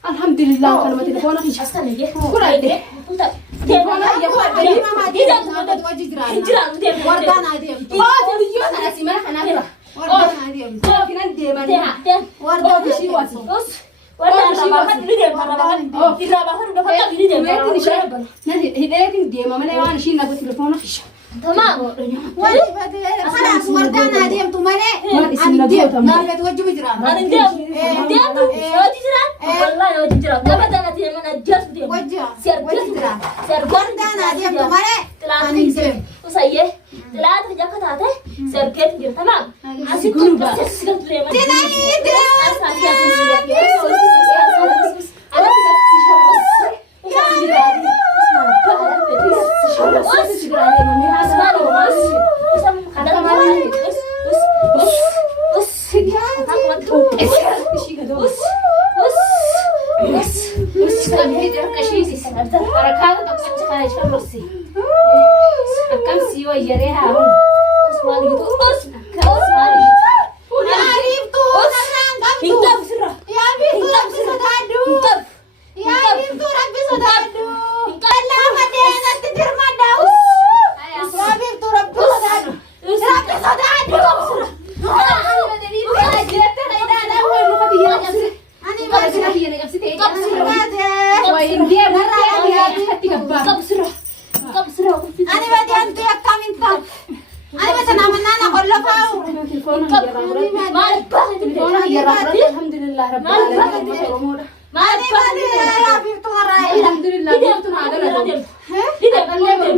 Alhamdulillah kalau mati phone ni asal ni. Kurang deh. Wardan ada. Oh, jadi juga nak si mana nak apa? Wardan ada. Oh, kena dia mana? Wardan di sini wasi. Wardan rabahan ini dia rabahan. Oh, kita rabahan udah patah ini dia. Nanti hidayah dia mana yang sini nak telepon nak. Tamam. Wali خلاص وردان هذه تمالي نعم توجه بجران dia tu wajib jiran wallahi wajib jiran dapat anak dia mana jas dia wajib siar jiran siar wardaan هذه تمالي تلاتي usai telat kerja kata teh siar ket dia tamam asik tu sikit dia mana tidak asal dia tu dia ada tidak sishar Alhamdulillah Rabbil Alamin. Alhamdulillah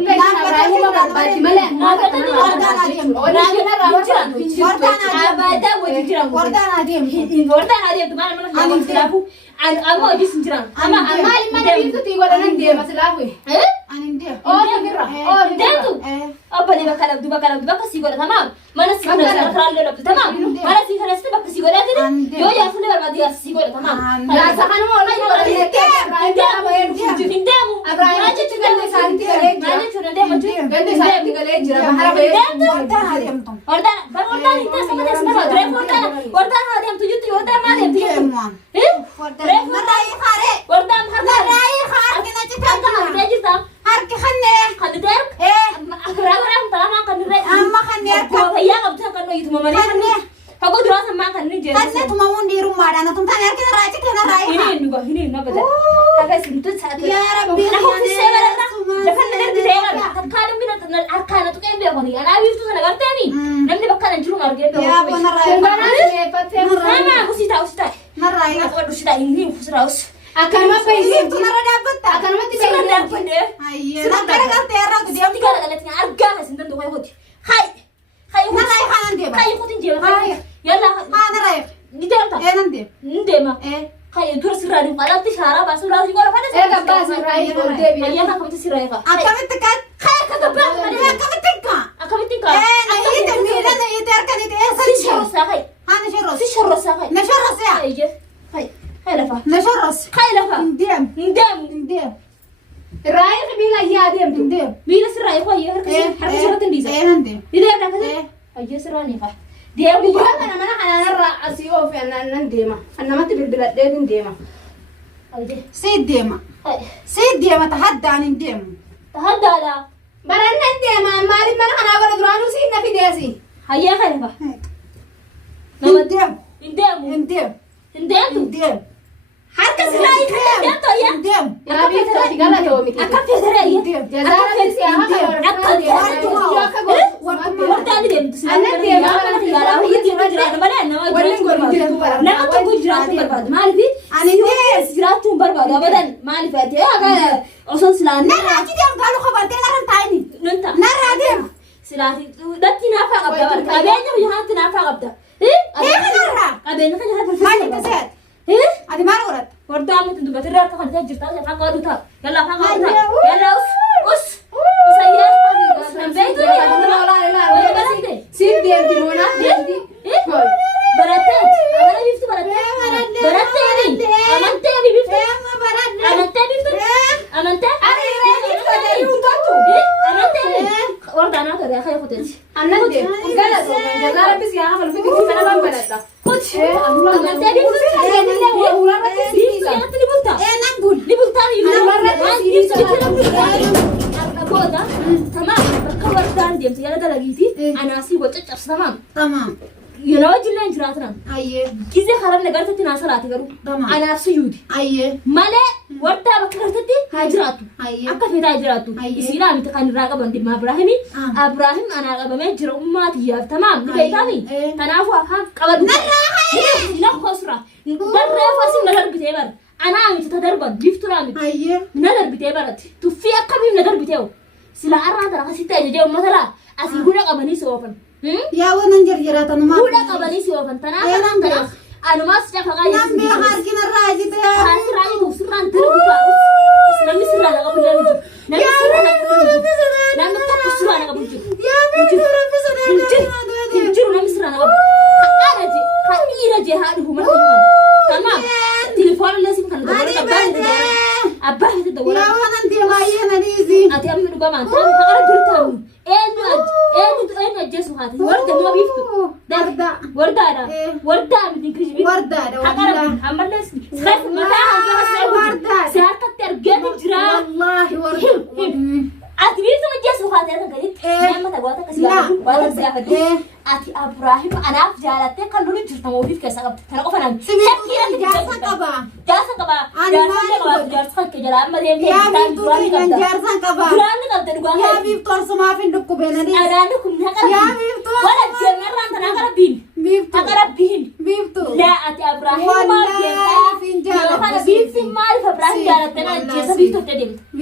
Biiftu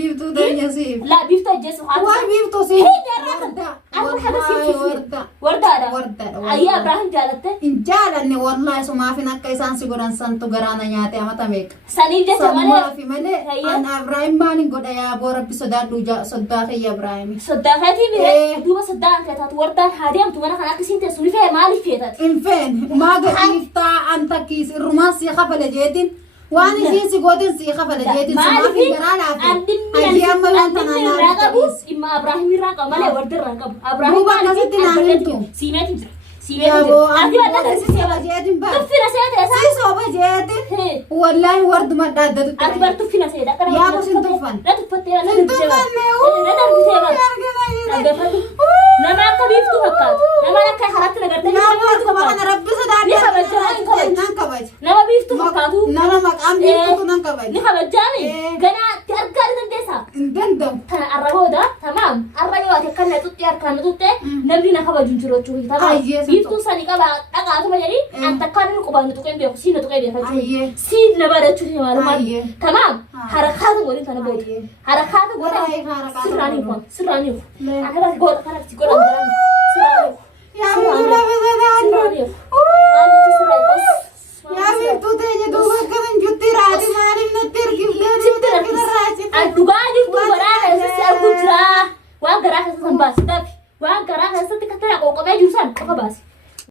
بيفتو ده يسيف لا بيفتو جسم واي بيفتو سيف ورده أيه إبراهيم جالته إن جالني والله سما في نكيسان سيقولن سنتو غرانا ياتي أما تميك سنين جت سما في ملء أنا إبراهيم باني قد يا بورا بسودان دوجا صدق يا إبراهيم صدقتي بيه دوما صدق كتات ورده هذه أم تمنا خلاك سين تسولي فيها مالي فيها إن فين ما قد يفتا أنت كيس الرومانس يخاف لجيتين وأنا سيسي قدين سيخاف لجيتين سما في غرانا أجي أما ينتنا نارتكيس إما إبراهيم يراقب ماله ورده راقب إبراهيم هو بعد ذلك نعلمتو سيمتي يا بو أنتي ولا تسيسي جيتين بقى تفينا سيدا سيسو بجيتين والله ورد ما دادت أنتي بقى تفينا سيدا يا بو سنتفن لا تفتي لا سنتفن nama kabiftu hakkat nama nakka harat nagarta nama kana rabbi sadani nama biftu hakkatu nama maqam biftu nan kabaj ni habajani gana ti arka dan desa dandam tan arraboda tamam arrayo ate kanna tutti arkana tutte namni na habajun jiro chuhi tamam biftu sani kala daga atuma jadi anta kan ko bantu to kembe sino to kembe fa chuhi sin na bara chuhi maluma tamam harakat wori tan bod harakat wori sirani ko akaba god kana ti ko